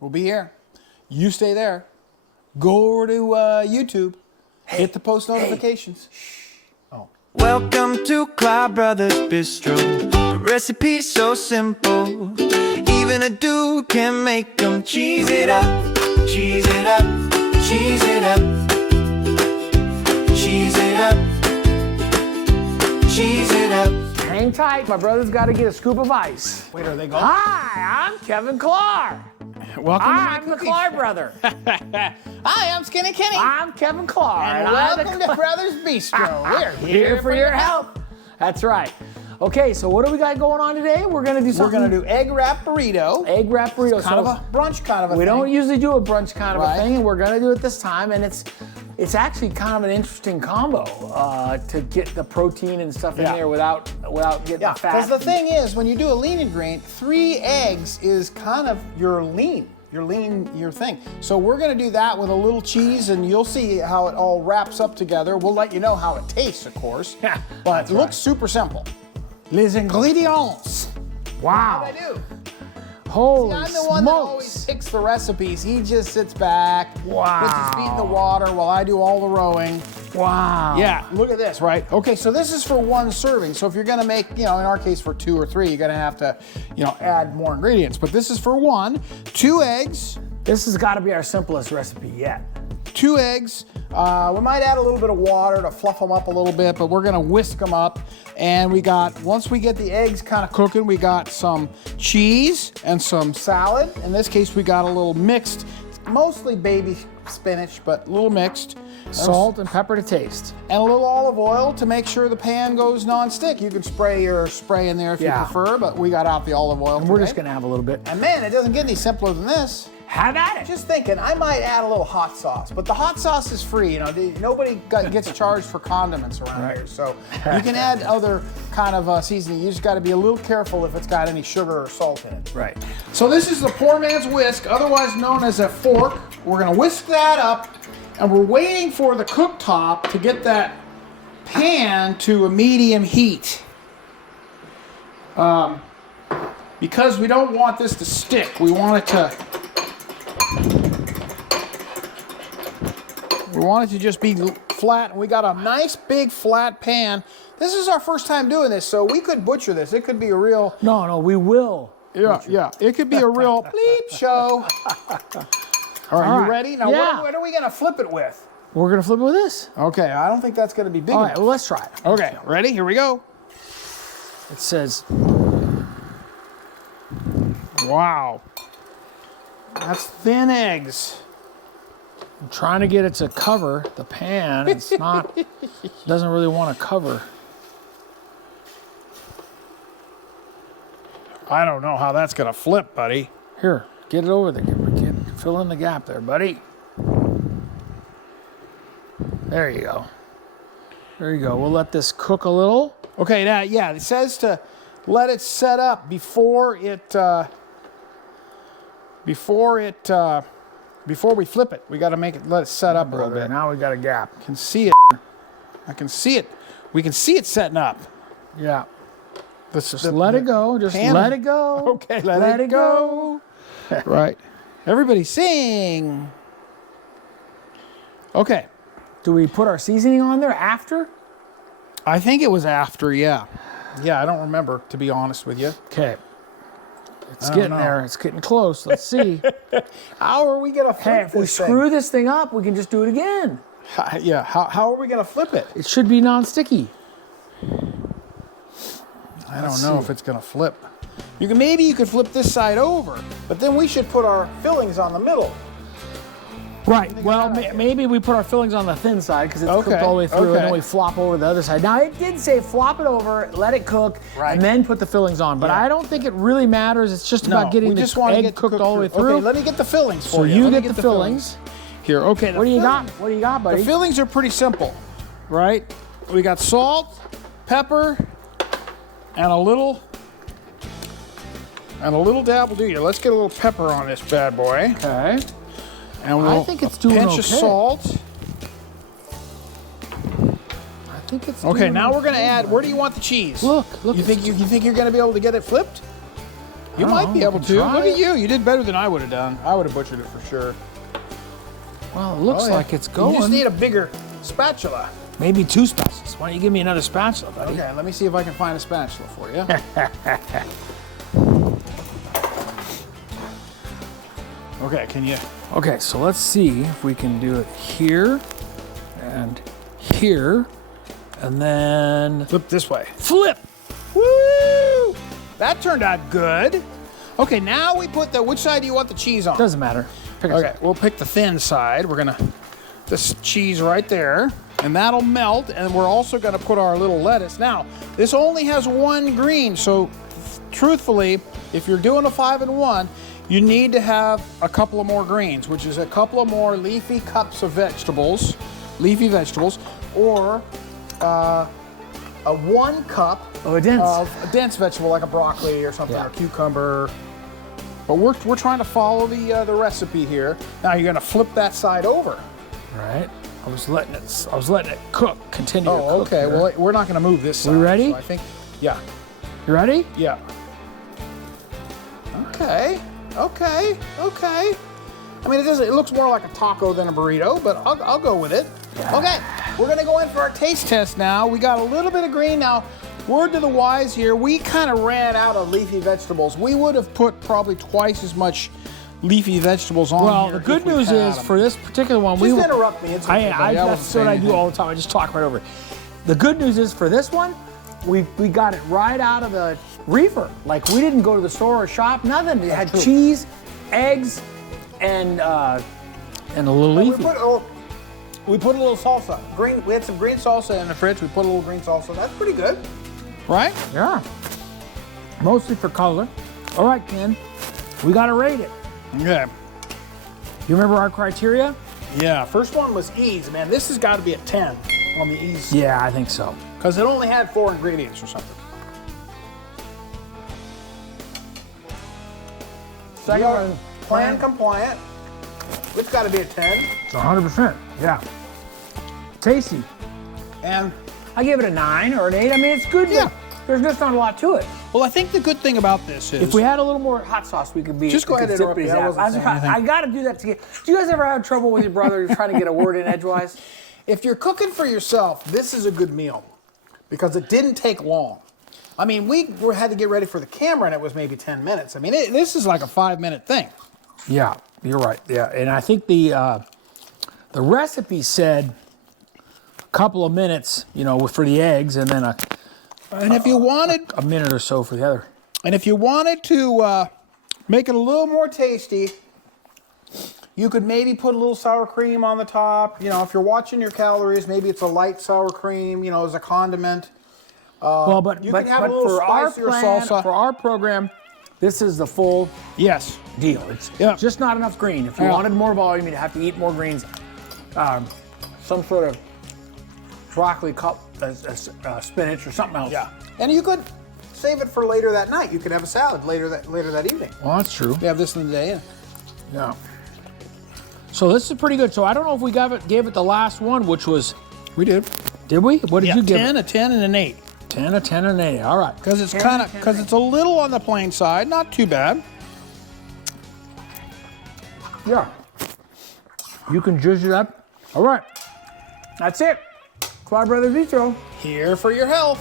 We'll be here. You stay there. Go over to YouTube. Hit the post notifications. Oh. Welcome to Klar Brothers Bistro. A recipe so simple, even a dude can make them. Cheese it up, cheese it up, cheese it up, cheese it up, cheese it up. Hang tight, my brother's got to get a scoop of ice. Wait, are they going? Hi, I'm Kevin Klar. Welcome I'm to the my Klar brother. Hi, I'm Skinny Kenny. I'm Kevin Klar. And I'm welcome to Brothers Bistro. We're here for your help. That's right. Okay, so what do we got going on today? We're gonna do something. We're gonna do egg-wrap burrito. Egg-wrap burrito. Kind of a brunch kind of a thing. We don't usually do a brunch kind of Right. a thing, and we're gonna do it this time. And it's actually kind of an interesting combo to get the protein and stuff in there without getting the fat. Because the thing is, when you do a lean ingredient, 3 eggs is kind of your lean thing. So we're gonna do that with a little cheese, and you'll see how it all wraps up together. We'll let you know how it tastes, of course. Yeah, But it looks super simple. Les ingredients. Wow. How'd I do? Holy I'm the one that always smokes. picks the recipes. He just sits back, Wow. puts his feet in the water while I do all the rowing. Wow. Yeah, look at this, right? Okay, so this is for 1 serving. So if you're gonna make, in our case for 2 or 3, you're gonna have to, add more ingredients. But this is for 1, 2 eggs, This has got to be our simplest recipe yet. 2 eggs. We might add a little bit of water to fluff them up a little bit, but we're gonna whisk them up. And once we get the eggs kind of cooking, we got some cheese and some salad. In this case, we got a little mixed, mostly baby spinach, but a little mixed. Salt and pepper to taste. And a little olive oil to make sure the pan goes non-stick. You can spray your spray in there if you prefer, but we got out the olive oil And we're just gonna have a little bit. And man, it doesn't get any simpler than this. Have at it. Just thinking, I might add a little hot sauce, but the hot sauce is free. Nobody gets charged for condiments around here, so you can add other kind of seasoning. You just got to be a little careful if it's got any sugar or salt in it. Right. So this is the poor man's whisk, otherwise known as a fork. We're gonna whisk that up, and we're waiting for the cooktop to get that pan to a medium heat. Because we don't want this to stick. We want it to just be flat, and we got a nice big flat pan. This is our first time doing this, so we could butcher this. It could be a real... No, we will. Yeah, it could be a real bleep show. All right, you ready? Now, what are we gonna flip it with? We're gonna flip it with this. Okay, I don't think that's gonna be big All enough. right, well, let's try it. Okay, ready? Here we go. It says, wow. That's thin eggs. I'm trying to get it to cover the pan. It's not, doesn't really want to cover. I don't know how that's gonna flip, buddy. Here, get it over there. Fill in the gap there, buddy. There you go. There you go. We'll let this cook a little. Okay, now, it says to let it set up before we flip it. We got to let it set up a little bit. Now we got a gap. I can see it. We can see it setting up. Yeah. Just let it go. Just let it go. Okay, let it go. Right. Everybody sing. Okay. Do we put our seasoning on there after? I think it was after, yeah. Yeah, I don't remember, to be honest with you. Okay. It's getting there. It's getting close. Let's see. How are we going to flip Hey, if we screw this thing up, we can just do it again. Yeah, how are we going to flip it? It should be non-sticky. I don't know if it's going to flip. Maybe you could flip this side over, but then we should put our fillings on the middle. Right. Well, maybe we put our fillings on the thin side because it's cooked all the way through, and then we flop over the other side. Now, it did say flop it over, let it cook, and then put the fillings on. But I don't think it really matters. It's just about getting the egg cooked all the way through. Okay, let me get the fillings for you. So you get the fillings. Here, okay. What do you got? What do you got, buddy? The fillings are pretty simple, right? We got salt, pepper, and a little dab will do you. Let's get a little pepper on this bad boy. Okay. And I think it's doing pinch of salt. I think it's okay. Now we're gonna add. Where do you want the cheese? Look. You think you're gonna be able to get it flipped? You might be able to. Look try at you. You did better than I would have done. I would have butchered it for sure. Well, it looks like it's going. You just need a bigger spatula. Maybe 2 spatulas. Why don't you give me another spatula, buddy? Okay, let me see if I can find a spatula for you. Okay, can you? Okay, so let's see if we can do it here and here, and then Flip this way. flip. Woo! That turned out good. Okay, now we put the, which side do you want the cheese on? Doesn't matter. Pick a Okay, side. we'll pick the thin side. We're gonna, this cheese right there, and that'll melt, and we're also gonna put our little lettuce. Now, this only has 1 green, so truthfully, if you're doing a 5-in-1, you need to have a couple of more greens, which is a couple of more leafy cups of vegetables, or a 1 cup Oh, a dense. of a dense vegetable like a broccoli or something, Yeah. or cucumber. But we're trying to follow the recipe here. Now you're gonna flip that side over. Right. I was letting it cook. Continue to Oh, cook. okay. here. Well, we're not gonna move this side. We ready? So I think, yeah, You ready? yeah. Okay, okay, okay. I mean, it looks more like a taco than a burrito, but I'll go with it. Yeah. Okay, we're gonna go in for our taste test now. We got a little bit of green now. Word to the wise here, we kind of ran out of leafy vegetables. We would have put probably twice as much leafy vegetables on Well, here. the good if we news had is them. for this particular one, Just interrupt me. It's okay, buddy. I wasn't that's saying what I do anything. all the time. I just talk right over it. The good news is for this one, we got it right out of the reefer. Like we didn't go to the store or shop, nothing. It had true. cheese, eggs, and a little We leafy. put a little salsa. Green. We had some green salsa in the fridge. We put a little green salsa. That's pretty good, right? Yeah. Mostly for color. All right, Ken. We got to rate it. Okay. You remember our criteria? Yeah. First one was ease, man. This has got to be a 10 on the ease Yeah, I think so. because it only had 4 ingredients or something. Second one, Plan compliant. It's got to be a 10. It's 100%. Yeah. Tasty. And I give it a 9 or an 8. I mean, it's good. Yeah. But there's just not a lot to it. well, I think the good thing about this is If we had a little more hot sauce, we could be. Just go we ahead could and zip interrupt these me. I out. wasn't saying anything. I got to do that to get. Do you guys ever have trouble with your brother trying to get a word in edgewise? if you're cooking for yourself, this is a good meal because it didn't take long. I mean, we had to get ready for the camera, and it was maybe 10 minutes. I mean, this is like a 5-minute thing. Yeah, you're right. Yeah, and I think the recipe said a couple of minutes, for the eggs, and then And if you wanted, a minute or so for the other. and if you wanted to make it a little more tasty, you could maybe put a little sour cream on the top. If you're watching your calories, maybe it's a light sour cream, as a condiment. Well, but you but, can have a but little for our spicier plan, salsa. for our program, this is the full Yes. deal. It's Yeah. just not enough green. If you Yeah. wanted more volume, you'd have to eat more greens. Some sort of broccoli, spinach, or something else. Yeah. And you could save it for later that night. You could have a salad later that evening. Well, that's true. You have this in the day. Yeah. So this is pretty good. So I don't know if we gave it the last one, which was, We did. did we? What did you give 10, it? a 10, and an 8. 10, a 10, and an 8. All right. Because it's 10, kind of 10, because it's a little on the plain side, not too bad. Yeah. You can zhuzh it up. All right. That's it. Klar Bros Bistro. Here for your health.